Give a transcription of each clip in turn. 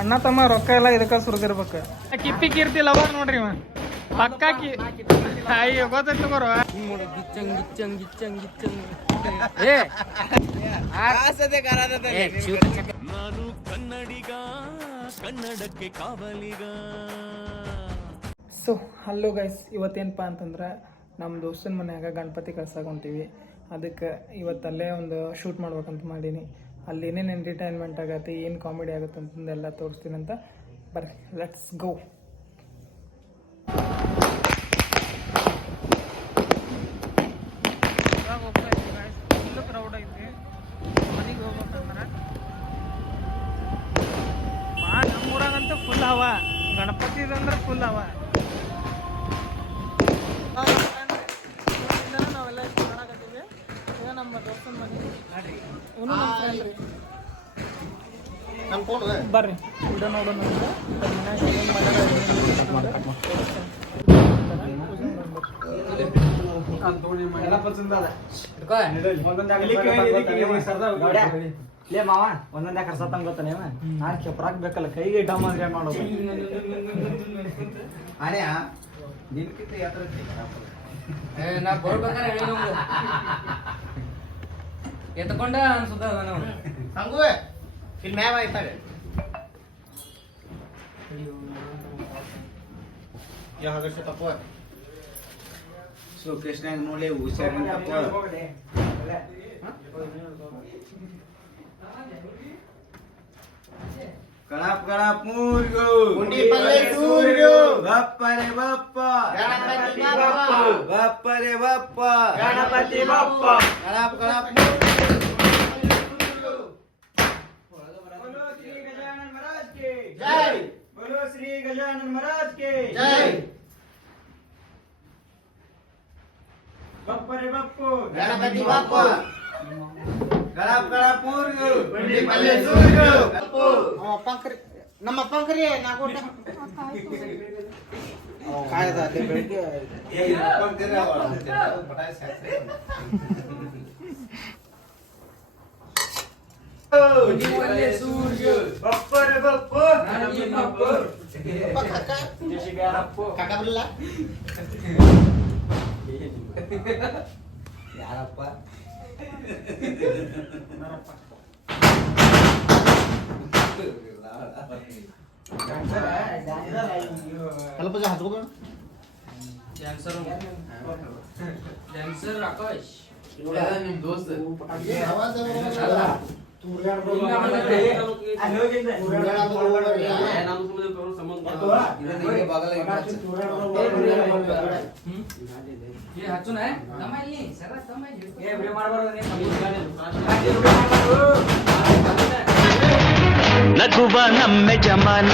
ಅಣ್ಣ ತಮ್ಮ ರೊಕ್ಕ ಎಲ್ಲ ಇದಕ್ಕೆ ಸುರಿದಿರ್ಬೇಕು. ಕಿಪ್ಪಿ ಕೀರ್ತಿ ಲವರ್ ನೋಡ್ರಿ ಇವ ಪಕ್ಕಾ ಅಯ್ಯೋ ಗೊತ್ತೈತಿ ತಗೋರು. ನಾನು ಕನ್ನಡಿಗ, ಕನ್ನಡಕ್ಕೆ ಕಾವಲಿಗ. ಸೊ ಹಲೋ ಗೈಸ್, ಇವತ್ತೇನಪ್ಪ ಅಂತಂದ್ರೆ ನಮ್ಮ ದೋಸ್ತನ ಮನ್ಯಾಗ ಗಣಪತಿ ಕಳ್ಸಕ್ಕೆ ಹೊಂಟೀವಿ. ಅದಕ್ಕೆ ಇವತ್ತಲ್ಲೇ ಒಂದು ಶೂಟ್ ಮಾಡ್ಬೇಕಂತ ಮಾಡೀನಿ. ಅಲ್ಲಿ ಏನೇನು ಎಂಟರ್ಟೈನ್ಮೆಂಟ್ ಆಗತ್ತೆ, ಏನು ಕಾಮಿಡಿ ಆಗುತ್ತೆ ಅಂತಂದೆಲ್ಲ ತೋರಿಸ್ತೀನಿ ಅಂತ. ಬರ್ರಿ, ಲೆಟ್ಸ್ ಗೋ. ಫುಲ್ ಕ್ರೌಡ್ ಐತಿ. ಮನೆಗೆ ಹೋಗ್ಬೇಕಂದ್ರೆ ನಮ್ಮೂರಾಗಂತೂ ಫುಲ್ ಹವ. ಗಣಪತಿ ಅಂದ್ರೆ ಫುಲ್ ಹವ. ನಾವೆಲ್ಲ ಇಷ್ಟು ಮಾಡಾಕತ್ತೀವಿ. ಈಗ ನಮ್ಮ ದೋಸ್ತನ ಮನೆ ಇವನು ನಮ್ಮ ಫ್ರೆಂಡ್ ರೀ. ಬರ್ರಿ ವಿಡಿಯೋ ನೋಡೋಣ. ಲೇ ಮಾವ ಒಂದೊಂದೇ ಕರ್ಸತ್ತಂಗ ಗೊತ್ತಾನೆ ನಾನು ಕೆಪ್ರಾಕ್ ಬೇಕಲ್ಲ ಕೈಗೆ ಡಮ್ ಅಂದ್ರೆ ಮಾಡೋದು. ಎತ್ಕೊಂಡ ಅನ್ಸುತ್ತ ಕೃಷ್ಣ ನೋಡಿ ಹುಷಾರಿನ ತಪ್ಪ ಗಣಪ ಗಣಪ ಮೂರ್ಗು ಬಪ್ಪ ರೇ ಬಪ್ಪ ಗಣಪತಿ ಬಪ್ಪ ರೇ ಬಪ್ಪ ಗಣಪತಿ ಬಪ್ಪ ಗಣಪ ಗಣಪ बोलो श्री गजानन महाराज के जय. बप्पा रे बप्पो गणपति बप्पा गणप गणप मूर्गु पंडी पल्ले सूर्गु बप्पो पंकरी ನಮ್ಮ ಪಂಕರಿ ನಾಗೋಟ ಕಾಯದ ಬೆಳಿಗ್ಗೆ ಪಂಕರಿ ಪಟಾಯಿ ಸಾಕ್ರೆ पंडी पल्ले सूर्गु बप्पा रे बप्पो गणपति बप्पो काका जैसे गणपो काका बोलला ಯಾರಪ್ಪ ಸ್ವಲ್ಪ ಹತ್ಕೋಬೇಡ. ಡ್ಯಾನ್ಸರ್ ಆಕಾಶ್ ನಿಮ್ಮ ದೋಸ್ತ ನಗುವ ನಮ್ಮ ಜಮಾನ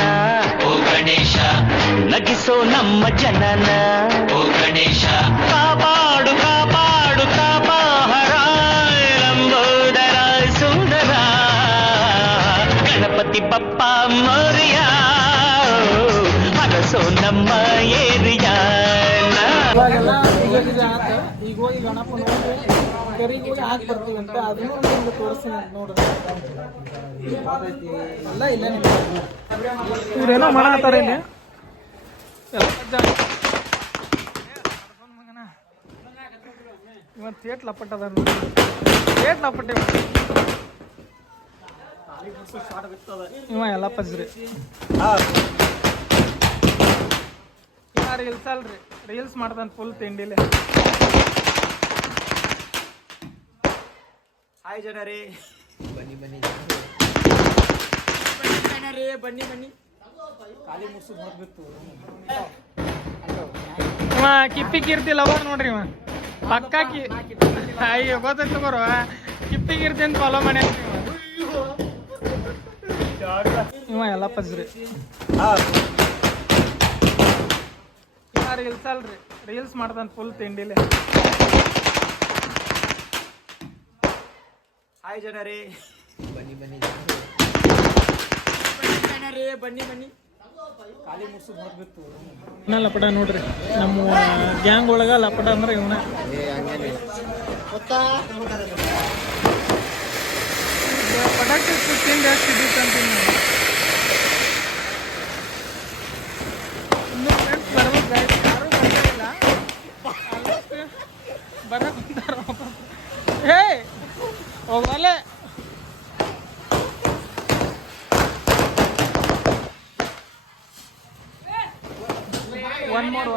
ಓ ಗಣೇಶ, ನಗಿಸೋ ನಮ್ಮ ಜನನ ಓ ಗಣೇಶ, ಕಾಪಾಡು ಕಾಪಾಡು ಕಾಪಾಹರ ಲಂಬೋದರ ಸುಂದರ ಗಣಪತಿ ಬಪ್ಪ ಮೋರಿಯ ಹರಸೋ ನಮ್ಮ ಏರಿಯಾ. ಈಗ ಹೋಗಿ ಗಣಪ ನೋಡಿ ಕರಿಗೆ ಹೋಗಿ ಹಾಕಿ ಬರ್ತೀವಿ ಅಂತ ಅದನ್ನು ನಿಮ್ಗೆ ತೋರಿಸ್ತೀನಿ ನೋಡ್ರಿ. ಎಲ್ಲ ಇಲ್ಲ ಇವ್ರೇನೋ ಮಾಡತ್ತಾರ ಇಲ್ಲಿ. ಇವತ್ತು ಥೇಟ್ ಲಪಟ್ ಅದ ನೋಡಿ, ಥೇಟ್ ಲಪಟ್ ಇವ ಎಲ್ಲ ಪಜ್ರಿ. ಇವ ರೀಲ್ಸ್ ಅಲ್ರಿ, ರೀಲ್ಸ್ ಮಾಡ್ತಾನೆ ಫುಲ್ ತಿಂಡಿಲೆ. ಹಾಯ್ ಜನರೇ, ಬನ್ನಿ ಬನ್ನಿ ಜನರೇ, ಬನ್ನಿ ಬನ್ನಿ. ಖಾಲಿ ಮುರ್ಸು ಹೋಗ್ಬೇಕು. ಇವ ಕಿಪ್ಪಿ ಕೀರ್ತಿ ಲವರ್ ನೋಡ್ರಿ. ಇವ ಪಕ್ಕಾ ಅಯ್ಯೋ ಗೊತ್ತೈತಿ ತಗೋರು. ಕಿಪ್ಪಿ ಕೀರ್ತಿ ಅಂತ ಫಾಲೋ ಮಾಡಿ ಇವ ಎಲ್ಲ ಪಜ್ರಿ. ಇವ ರೀಲ್ಸ್ ಅಲ್ರಿ, ರೀಲ್ಸ್ ಮಾಡ್ತಾನೆ ಫುಲ್ ತಿಂಡಿಲೆ. ಹಾಯ್ ಜನರೇ, ಬನ್ನಿ ಬನ್ನಿ ಜನರೇ, ಬನ್ನಿ ಬನ್ನಿ. ಖಾಲಿ ಮುರ್ಸು ಹೋಗ್ಬೇಕು. ಲಪಟ ನೋಡ್ರಿ, ನಮ್ಮ ಗ್ಯಾಂಗ್ ಒಳಗ ಲಪಟ ಅಂದ್ರೆ ಇವನ. ಪಟಾಕಿ ತಿಂಡಿ ಎಷ್ಟು ಅಂತೀನಿ. ಒನ್ ಮೋರ್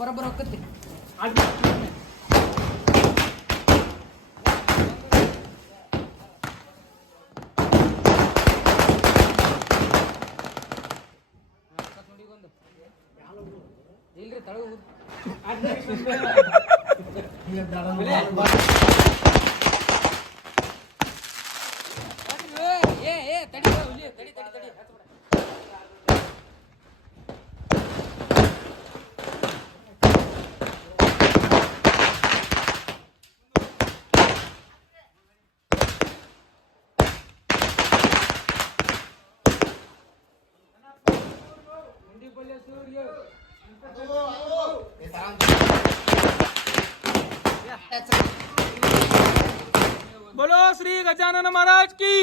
ಬರಬರ ಹೋಗತ್ತೆ ಇಲ್ರಿ ತಳ ಏ ತಡಿ ತಡಿ ತಡಿ ತಡಿ बोलो श्री गजानन महाराज की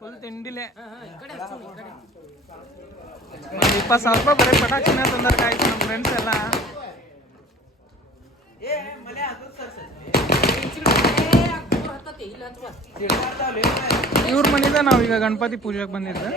ಫುಲ್ ತಿಂಡಿಲೆ 20,000 ರೂಪಾಯಿ ಬರೀ ಪಟಾಕಿನ ತಂದ್ರೆ ಆಯ್ತು ನಮ್ಮ ಫ್ರೆಂಡ್ಸ್ ಎಲ್ಲ ಇವ್ರ ಮನೆಯಿಂದ ನಾವೀಗ ಗಣಪತಿ ಪೂಜೆಗೆ ಬಂದಿದ್ದೆ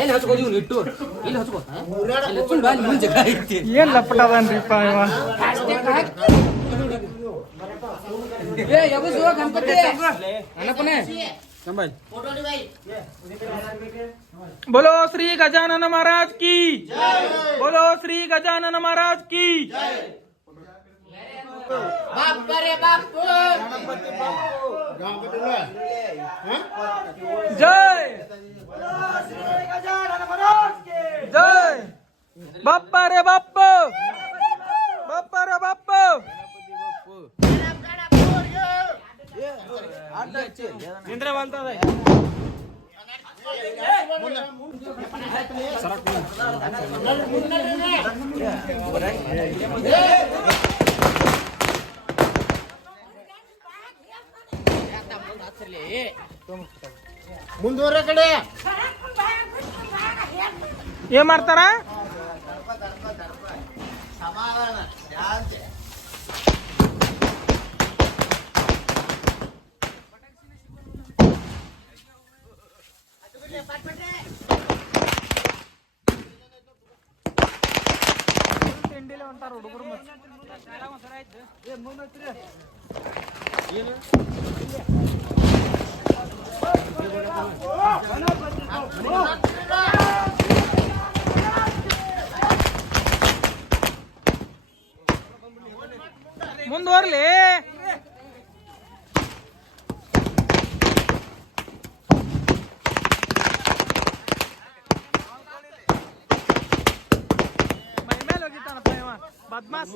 ಏನ್ ಹಚ್ಕೋದಿ ಇಟ್ಟು ಇಲ್ಲಿ ಹಚ್ಕೋ ಏನ್ ಲಪಟದನ್ರಿಪ್ಪ ಇವ ಗಣಪತಿ ಅಣ್ಣಪ್ಪನೇ बोलो श्री गजानन महाराज की बोलो श्री गजानन महाराज की जय जय बाप्पा रे बाप्पा बाप्पा रे बाप्पा ಮುಂದೂರ ಕಡೆ ಏನ್ ಮಾಡ್ತಾರ ಸಮಾಧಾನ ಶಾಂತಿ ತಿಂಡಿಲೆ ಹೊಂಟಾರ ಹುಡುಗರು ಮುಂದುವರ್ಲಿ ಮೈ ಮೇಲೆ ಹೋಗಿತ್ತಾನಪ್ಪ ಇವ ಬದ್ಮಾಸ್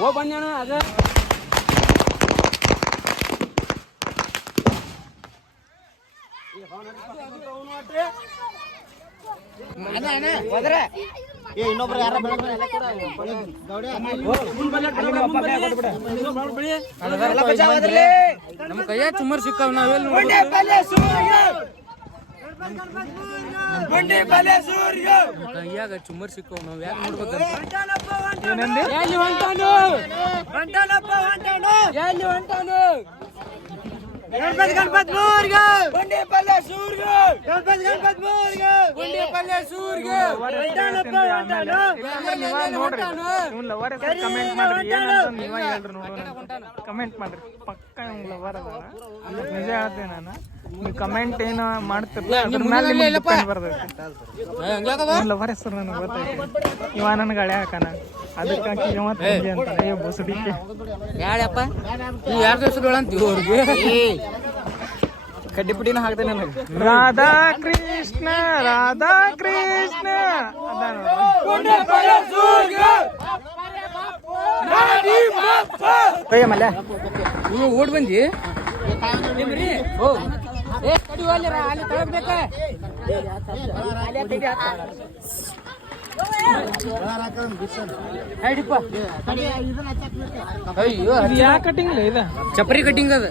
ಓ ಬನ್ಯಾನ ಅದ ಇನ್ನೊಬ್ರು ಯಾರ ನಮ್ಮ ಕೈಯ ಚುಮ್ಮರ್ ಸಿಕ್ಕಾವ್ ನಾವೆಲ್ಲ ಕೈಯಾಗ ಚುಮ್ಮರ್ ಸಿಕ್ಕಾವ್ ನಾವ್ ಯಾಕೆ ನೋಡ್ಬೇಕಂತ ಏನಂದಿ ಎಲ್ಲಿ ಹೊಂಟಾನು ಎಲ್ಲಿ ಹೊಂಟಾನು ಗಣಪತಿ ಮೂರ್ಗೆ ಗುಂಡಿ ಪಲ್ಲೆ ಸೂರ್ಗೆ ಗಣಪತಿ ಮೂರ್ಗೆ ಗುಂಡಿ ಪಲ್ಲೆ ಸೂರ್ಗೆ ಕಮೆಂಟ್ ಮಾಡ್ರಿ ಪಕ್ಕ ಲವರ್ ಅದ ನಿಜ ಹೇಳ್ತೇನೆ ನಾನು. ನೀವು ಕಮೆಂಟ್ ಏನು ಮಾಡ್ತಿರ್ಲ ಅದ್ರ ಮೇಲೆ ನಿಮ್ಗೆ ಡಿಪೆಂಡ್ ಬರ್ತೈತಿ. ಲವರ್ ಹೆಸರು ನನಗೆ ಗೊತ್ತೈತಿ. ಇವ ನನಗೆ ಹಳೆ ಹಾಕನ ಅದಕ್ಕಾಗಿ ಇವ ತಂಗಿ ಅಂತಾನೆ ಬುಸಡಿಕೆ ಯಾಳಪ್ಪ ನೀವು ಯಾರ ಹೆಸರು ಅಂತೀವಿ ಅವ್ರಿಗೆ ಕಡ್ಡಿ ಪುಡಿನ ಹಾಕ್ತೇನೆ ನನಗೆ. ರಾಧಾ ಕೃಷ್ಣ ರಾಧಾ ಕೃಷ್ಣ ಮಲ್ಲ ನೀವು ಓಡ್ ಬಂದಿ ಓ ಏ ಕಡಿ ಅಲ್ಲಿ ಅಲ್ಲಿ ತಳಗ್ಬೇಕ ಅಯ್ಯೋ ಯಾ ಕಟಿಂಗ್ ಇದ ಚಪ್ರಿ ಕಟಿಂಗ್ ಅದ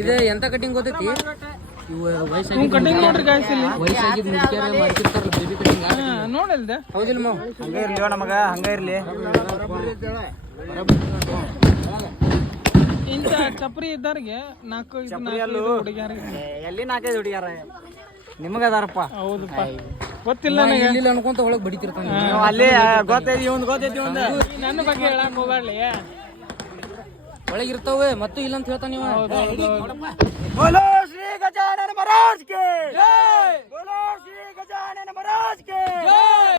ಇದು ಎಂತ ಕಟಿಂಗ್ ಗೊತ್ತೈತಿ ಕಟಿಂಗ್ ನೋಡ್ರಿ ಗಾಯ್ಸ್ ಇಲ್ಲಿ ವಯಸ್ಸಾಗಿ ಮುದುಕಿಯರ ಮಾಡ್ತಿರ್ತಾರಲ್ಲ ಬೇಬಿ ಕಟಿಂಗ್ ನೋಡಿಲ್ದ ಹೌದಿಲ್ಲ ಮಾವ್ ಹಂಗ ಇರ್ಲಿ ನಮಗ ಹಂಗ ಇರ್ಲಿ. ಇಂಥ ಚಪ್ರಿ ಇದ್ದಾರಿಗೆ 4-5 ಹುಡುಗಿಯರಿಗೆ ಎಲ್ಲಿ 4-5 ಹುಡುಗಿಯಾರ ನಿಮಗ ಅದಾರಪ್ಪ. ಹೌದಪ್ಪ ಗೊತ್ತಿಲ್ಲ ನನಗೆ. ಇಲ್ಲ ಅನ್ಕೊಂತ ಒಳಗ್ ಬಡಿತಿರ್ತಾನೆ ನೀವು ಅಲ್ಲಿ ಗೊತ್ತೈತಿ ಗೊತ್ತೈತಿ ಒಂದು ನನ್ನ ಬಗ್ಗೆ ಹೇಳಕ್ ಹೋಗ್ಬಾರ್ಲಿ. ಒಳಗಿರ್ತಾವೆ ಮತ್ತು ಇಲ್ಲ ಅಂತ ಹೇಳ್ತಾನೆ ನೀವು. बोलो श्री गजानन महाराज के जय, बोलो श्री गजानन महाराज के जय.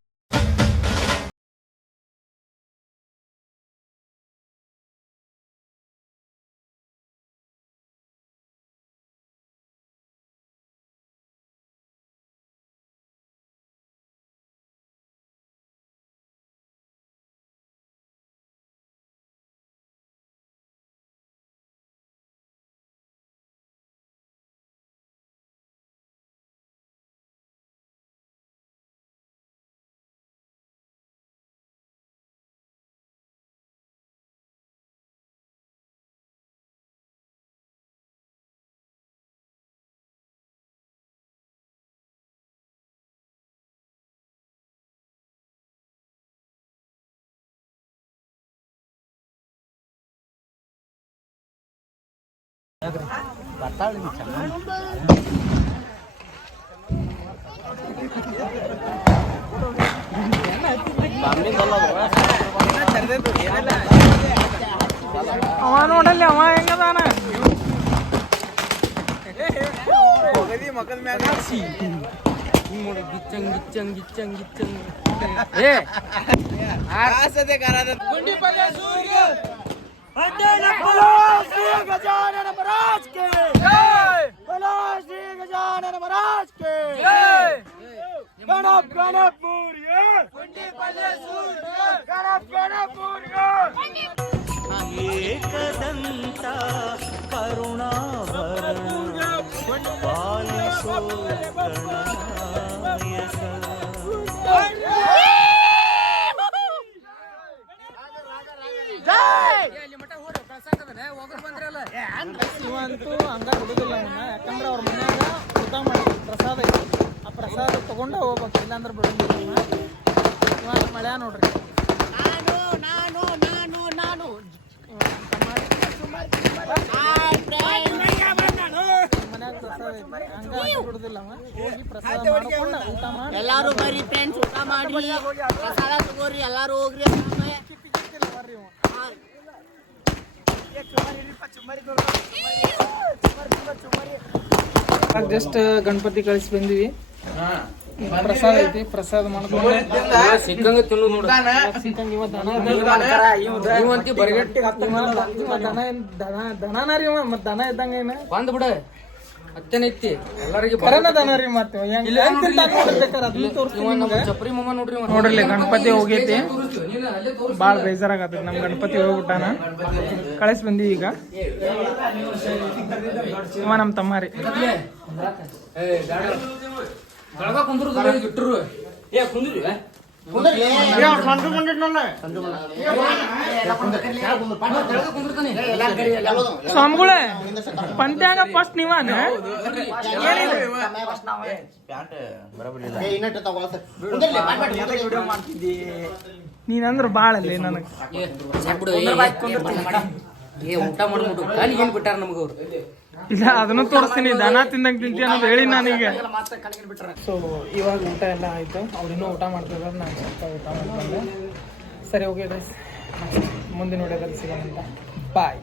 ಅವ ನೋಡಲ್ಲಿ ಅವ ಹೆಂಗದಾನ ಗಿಚ್ಚಂಗ್ ಗಿಚ್ಚಂಗ್ ಗಿಚ್ಚಂಗ್ ಗಿಚ್ಚಂಗ್ गुंडी पल्ले सूर्य बोलो श्री गजानन महाराज के जय, बोलो श्री गजानन महाराज के जय. गणप गणप मूर्य गुंडी पल्ले सूर्य गणप गणप मूर्य ಏಕದಂತ ಕರುಣಾಭರಣ ಪಾಲಿಸೋ ಗಣನಾಯಕ. ಇವಂತೂ ಹಂಗ ಹುಡುಗಿಲ್ಲ ಅವನ್ನ. ಯಾಕಂದ್ರೆ ಅವ್ರ ಮನ್ಯಾಗ ಊಟ ಮಾಡಿ ಪ್ರಸಾದ ಐತಿ. ಆ ಪ್ರಸಾದ ತಗೊಂಡ ಹೋಗ್ಬೇಕು, ಇಲ್ಲಾಂದ್ರೆ ಬಿಡಂಗಿಲ್ಲ ಇವ. ಮಳ್ಯಾ ನೋಡ್ರಿ ಮನ್ಯಾಗ ಪ್ರಸಾದ ಐತಿ. ಹಂಗ ಬಿಡುದಿಲ್ಲ ಅವ. ಹೋಗಿ ಪ್ರಸಾದ ಮಾಡ್ಕೊಂಡು ಊಟ ಮಾಡಿ ಎಲ್ಲಾರು ಬರ್ರಿ ಫ್ರೆಂಡ್ಸ್, ಊಟ ಮಾಡ್ರಿ, ಪ್ರಸಾದ ತಗೋರಿ, ಎಲ್ಲಾರು ಹೋಗ್ರಿ. ಬರ್ರಿ ಇವ. ಜಸ್ಟ್ ಗಣಪತಿ ಕಳಿಸಿ ಬಂದಿವಿ. ಪ್ರಸಾದ ಐತಿ, ಪ್ರಸಾದ ಮಾಡ್ಕೊಂಡು ಸಿಕ್ಕಂಗ ತಿನ್ನು ನೋಡು ಸಿಕ್ಕಂಗ್ ಇವ ದನ ಇವಂತಿ ಬರಿಗಟ್ಟಿ ದನನ ರೀ ಇವ. ಮತ್ ದನ ಇದ್ದಂಗ ಏನ ಬಂದ್ ಬಿಡ ಅತ್ತೇನೈತಿ ಎಲ್ಲರಿಗೆ ಕರನ ದನ ರೀ ಮತ್ತೆ ಅದನ್ನ ತೋರಿಸ್ತೀವಿ ನಿಮ್ಗೆ. ಚಪ್ರಿ ಮಮ್ಮ ನೋಡ್ರಿ ಇವ. ನೋಡ್ರಿ ಗಣಪತಿ ಹೋಗೈತಿ. ನೀನು ಅಲ್ಲೇ ತೋರಿಸ್ತು. ಬಾಳ ಬೇಜಾರಾಗತ್ತ. ನಮ್ ಗಣಪತಿ ಹೋಗ್ಬಿಟ್ಟಾನ. ಕಳಿಸ್ ಬಂದಿ ಈಗ. ಇವ ನಮ್ ತಮ್ಮ ರೀ. ಬೆಳಗ ಕುಂದ್ರು ಇಟ್ಟರು ಏ ಕುಂದ್ರಿ ಸ್ವಾಮಿಗಳೇ ಪಂಟ್ಯಾಗ ಫಸ್ಟ್ ನೀವಾನ ನೀನಂದ್ರ ಬಾಳ ಅಲ್ಲೇ ನನಗ. ಏ ಊಟ ಮಾಡ್ಬಿಟ್ಟು ಕಾಲಿಗೆ ಏನ್ ಬಿಟ್ಟಾರ ನಮಗ ಅವ್ರು. ಇಲ್ಲ ಅದನ್ನು ತೋರಿಸ್ತೀನಿ, ದನ ತಿಂದಂಗೆ ತಿಂತೀನಿ ಅನ್ನೋದು ಹೇಳಿ ನಾನೀಗ. ಮತ್ತೆ ಕಣಗಿನ ಬಿಟ್ರೆ ಸೊ ಇವಾಗ ಊಟ ಎಲ್ಲ ಆಯಿತು, ಅವ್ರಿನ್ನೂ ಊಟ ಮಾಡ್ತಿದ್ದಾರೆ, ನಾನು ಸ್ವಲ್ಪ ಊಟ ಮಾಡ್ಕೊಂಡೆ. ಸರಿ ಓಕೆ ಗೈಸ್, ಮುಂದಿನ ವಿಡಿಯೋದಲ್ಲಿ ಸಿಗೋಣ, ಬಾಯ್.